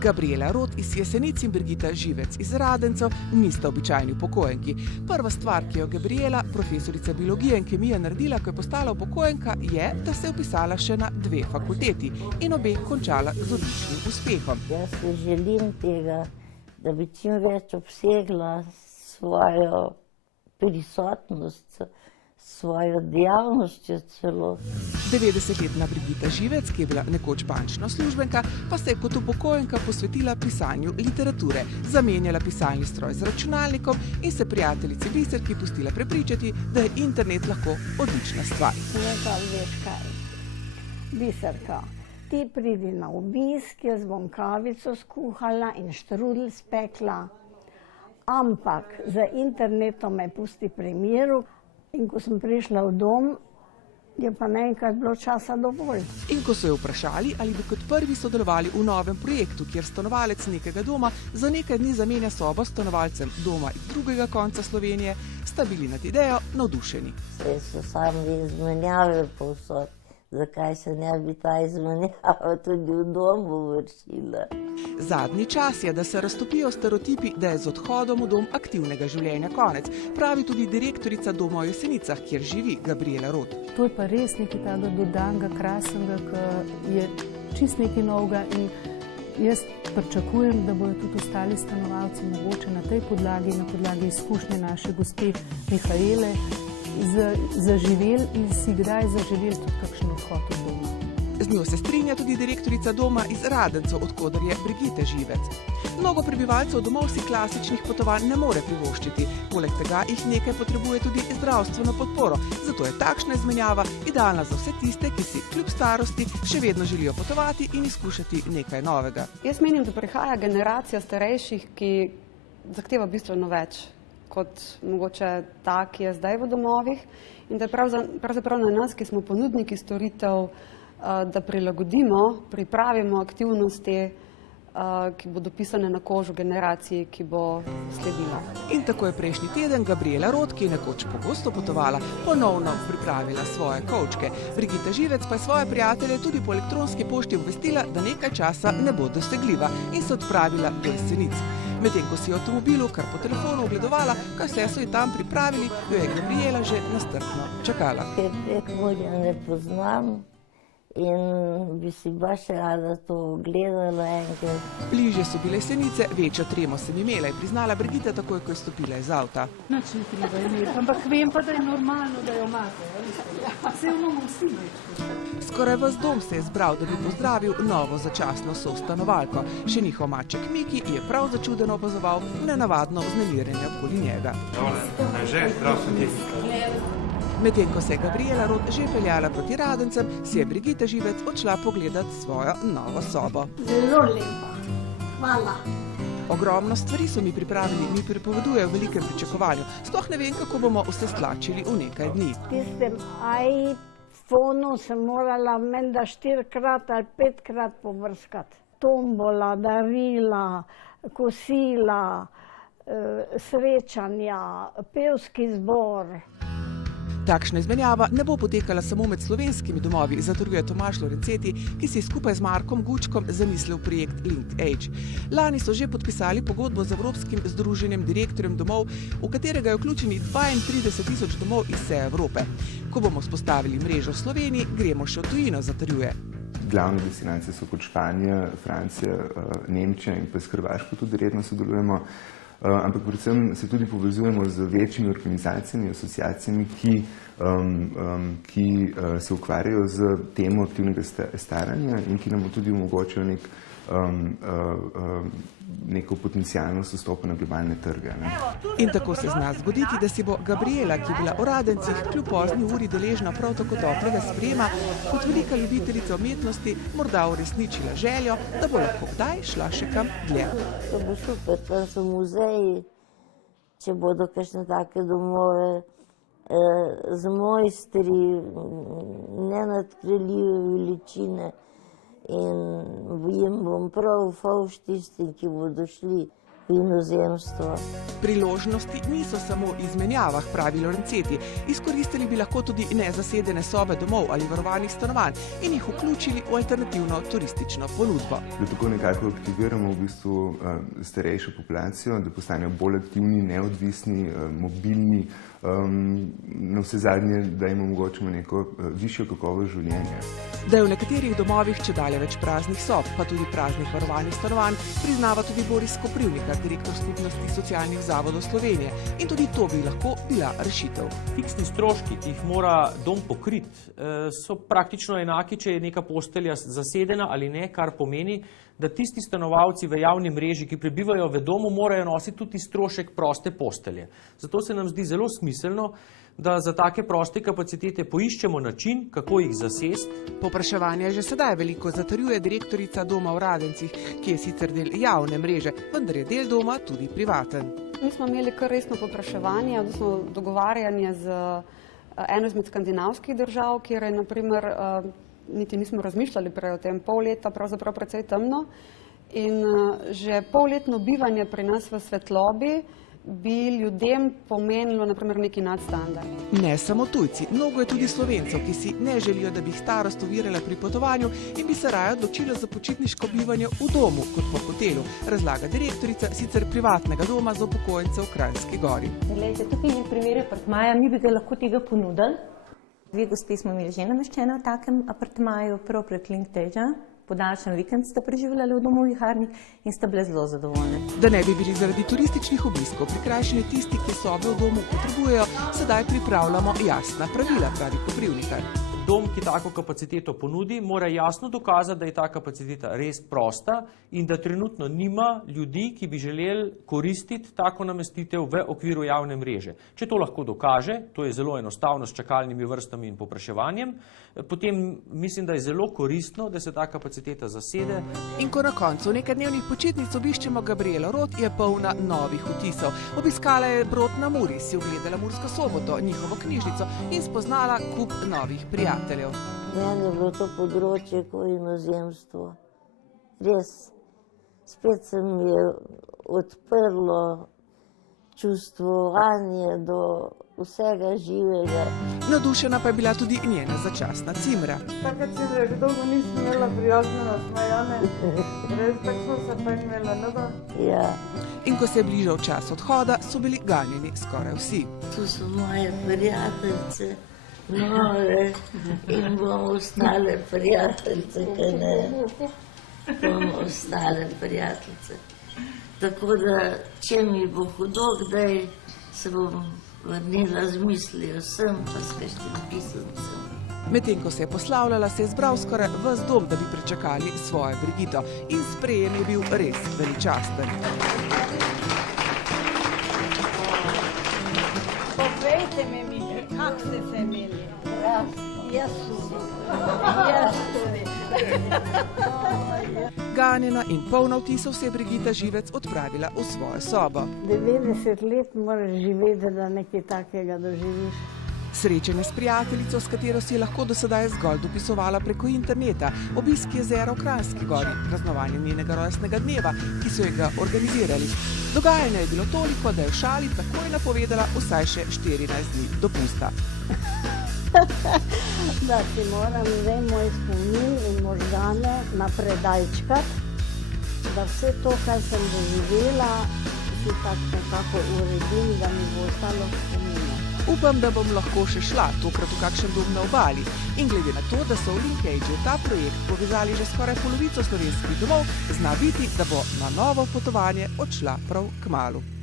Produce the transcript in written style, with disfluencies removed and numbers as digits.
Gabriela Rot iz Jesenic in Brigita Živec iz Radencev nista običajni upokojenki. Prva stvar, ki jo Gabriela, profesorica biologije in kemije, naredila, ko je postala upokojenka, je, da se je vpisala še na 2 fakulteti in obe končala z odličnim uspehom. Jaz si želim tega, da bi čim več obsegla svojo prisotnost, svojo dejavnostjo celo. 90-letna Brigita Živec, ki je bila nekoč bančna uslužbenka, pa se je kot upokojenka posvetila pisanju literature, zamenjala pisalni stroj z računalnikom in se prijateljici Biserki pustila prepričati, da je internet lahko odlična stvar. Ne pa veš kaj, Biserka, ti pridi na obisk, jaz bom kavico skuhala in štrudl spekla, ampak za internetom me pusti pri miru. In ko sem prišla v dom, je pa naenkrat bilo časa dovolj. In ko so jo vprašali, ali bi kot prvi sodelovali v novem projektu, kjer stanovalec nekega doma za nekaj dni zamenja sobo s stanovalcem doma iz drugega konca Slovenije, sta bili nad idejo navdušeni. Saj so sami izmenjave povsod. Zakaj se ne bi ta izmenjava tudi v domu vršila? Zadnji čas je, da se raztopijo stereotipi, da je z odhodom v dom aktivnega življenja konec, pravi tudi direktorica doma v Jesenicah, kjer živi Gabriela Rot. To je pa res nekaj takega dodanega, krasnega, ki je čist nekaj novega in jaz pričakujem, da bodo tudi ostali stanovalci mogoče na tej podlagi, na podlagi izkušnje naše gospe Mihaele, zaživeli in si kdaj zaživeli tudi kakšen odhod od doma. Z njo se strinja tudi direktorica doma iz Radencev, od koder je Brigita Živec. Mnogo prebivalcev domov si klasičnih potovanj ne more privoščiti, poleg tega jih nekaj potrebuje tudi zdravstveno podporo, zato je takšna izmenjava idealna za vse tiste, ki si kljub starosti še vedno želijo potovati in izkušati nekaj novega. Jaz menim, da prihaja generacija starejših, ki zahteva bistveno več kot mogoče ta, ki je zdaj v domovih, in da je pravzaprav na nas, ki smo ponudniki storitev, da prilagodimo, pripravimo aktivnosti, ki bodo pisane na kožo generaciji, ki bo sledila. In tako je prejšnji teden Gabriela Rot, ki je nekoč pogosto potovala, ponovno pripravila svoje kovčke. Brigita Živec pa je svoje prijatelje tudi po elektronski pošti obvestila, da nekaj časa ne bo dosegljiva in se odpravila do Jesenic. Medtem ko si je v avtomobilu kar po telefonu ogledovala, kaj vse so ji tam pripravili, jo je Gabriela že nestrpno čakala. Ker Prekmurja ne poznam in bi si baš rada to ogledala enkrat. Bližje so bile Jesenice, večjo tremo sem imela, je priznala Brigita takoj, ko je stopila iz avta. Nič ne treba imeti, ampak vem pa, da je normalno, da jo imate. Se imamo vsi več. Skoraj ves dom se je zbral, da bi pozdravil novo začasno sostanovalko. Še njihov maček Miki je prav začudeno opazoval nenavadno vznemirjenje okoli njega. Medtem ko se je Gabriela Rot že peljala proti Radencem, si je Brigita Živec odšla pogledat svojo novo sobo. Zelo lepa. Hvala. Ogromno stvari so mi pripravili, mi pripovedujejo v velikem pričakovanju. Sploh ne vem, kako bomo vse stlačili v nekaj dni. Tistem iPhonu sem morala menda 4-krat ali 5-krat pobrskati. Tombola, darila, kosila, srečanja, pevski zbor. Takšna izmenjava ne bo potekala samo med slovenskimi domovi, zatrjuje Tomaž Lorenceti, ki si je skupaj z Markom Gučkom zamislil projekt Linked Age. Lani so že podpisali pogodbo z Evropskim združenjem direktorjem domov, v katerega je vključenih 32 000 domov iz vse Evrope. Ko bomo vzpostavili mrežo v Sloveniji, gremo še v tujino, zatrjuje. Glavne destinacije so kot Španija, Francija, Nemčija in pa s Hrvaško tudi redno sodelujemo. Ampak predvsem se tudi povezujemo z večjimi organizacijami, asociacijami, ki se ukvarjajo z temo aktivnega staranja in ki nam tudi omogočajo neko potencialnost vstopa na globalne trge. In tako se zna zgoditi, da si bo Gabriela, ki je bila v Radencih kljub pozni uri deležna prav tako toplega sprejema, kot velika ljubiteljica umetnosti morda uresničila željo, da bo lahko kdaj šla še kam dlje. To bo super, tam so muzeji, če bodo kakšne take domove z mojstri, nenadkreljive veličine. In jim bom prav favš tistim, ki bodo šli inozemstvo. Priložnosti niso samo v izmenjavah, pravi Lorenceti. Izkoristili bi lahko tudi nezasedene sobe domov ali varovanih stanovanj in jih vključili v alternativno turistično ponudbo. Da tako nekako aktiviramo v bistvu starejšo populacijo, da postanejo bolj aktivni, neodvisni, mobilni, na vse zadnje, da jim omogočimo neko višjo kakovost življenja. Da je v nekaterih domovih čedalje več praznih sob, pa tudi praznih varovanih stanovanj, priznava tudi Boris Koprivnikar, direktor Skupnosti socialnih zavodov Slovenije. In tudi to bi lahko bila rešitev. Fiksni stroški, ki jih mora dom pokriti, so praktično enaki, če je neka postelja zasedena ali ne, kar pomeni, da tisti stanovalci v javni mreži, ki prebivajo v domu, morajo nositi tudi strošek proste postelje. Zato se nam zdi zelo smiselno, da za take proste kapacitete poiščemo način, kako jih zasesti. Povpraševanje že sedaj veliko, zatrjuje direktorica Doma v Radencih, ki je sicer del javne mreže, vendar je del doma tudi privaten. Mi smo imeli kar resno povpraševanje, odnosno dogovarjanje z eno izmed skandinavskih držav, kjer je naprimer niti nismo razmišljali prej o tem, pol leta pravzaprav precej temno in že polletno bivanje pri nas v svetlobi bi ljudem pomenilo naprimer neki nadstandard. Ne samo tujci, mnogo je tudi Slovencev, ki si ne želijo, da bi jih starost ovirala pri potovanju in bi se raje odločili za počitniško bivanje v domu kot po hotelu, razlaga direktorica sicer privatnega doma za upokojence v Kranjski Gori. Glejte, tukaj je primer apartmaja, mi bi ga lahko tega ponudili. Dve gospe smo imeli že nameščene v takem apartmaju, prav prek LinkedIn, podaljšan vikend sta preživljali v domu v viharni in sta bile zelo zadovoljne. Da ne bi bili zaradi turističnih obiskov prikrajšani tisti, ki sobe v domu potrebujejo, sedaj pripravljamo jasna pravila, pravi Koprivnikar. Dom, ki tako kapaciteto ponudi, mora jasno dokazati, da je ta kapaciteta res prosta in da trenutno nima ljudi, ki bi želeli koristiti tako namestitev v okviru javne mreže. Če to lahko dokaže, to je zelo enostavno s čakalnimi vrstami in povpraševanjem, potem mislim, da je zelo koristno, da se ta kapaciteta zasede. In ko na koncu nekaj-dnevnih počitnic obiščemo Gabrielo Rot, je polna novih vtisov. Obiskala je Brod na Muri, si ogledala Mursko Soboto, njihovo knjižnico in spoznala kup novih prijateljev. Meni je bilo to področje kot inozemstvo. Res, spet se mi je odprlo čustvovanje do vsega živega. Navdušena pa je bila tudi njena začasna cimra. Taka cimra, že dolgo nisem imela prijazne nasmejane. Res, tako smo se pa imela, ne da? Ja. In ko se je bližal čas odhoda, so bili ganjeni skoraj vsi. Tu so moje prijateljice, nove, in bomo ostale prijateljice, kaj ne? Bomo ostale prijateljice. Tako da, če mi bo hudo, kdaj se bom vrnila z mislijo sem, pa s kakšnim pisancem. Medtem ko se je poslavljala, se je zbral skoraj ves dom, da bi pričakali svojo Brigito. In sprejem je bil res veličasten. Povejte mi, kako ste se imeli? Jaz tudi. Ganjena in polna vtisov se je Brigita Živec odpravila v svojo sobo. 90 let moraš živeti, da nekaj takega doživiš. Srečanje s prijateljico, s katero si je lahko do sedaj zgolj dopisovala preko interneta, obisk jezera v Kranjski Gori, praznovanje njenega rojstnega dneva, ki so ga organizirali. Dogajanje je bilo toliko, da je v šali takoj napovedala vsaj še 14 dni dopusta. Da si moram zdaj moj spomin in možgane napredajčkati, da vse to, kar sem doživela, si tako nekako uredim, da mi bo ostalo spomino. Upam, da bom lahko še šla, tokrat v kakšen dom na obali. In glede na to, da so v LinkedIn ta projekt povezali že skoraj polovico slovenskih domov, zna biti, da bo na novo potovanje odšla prav kmalu.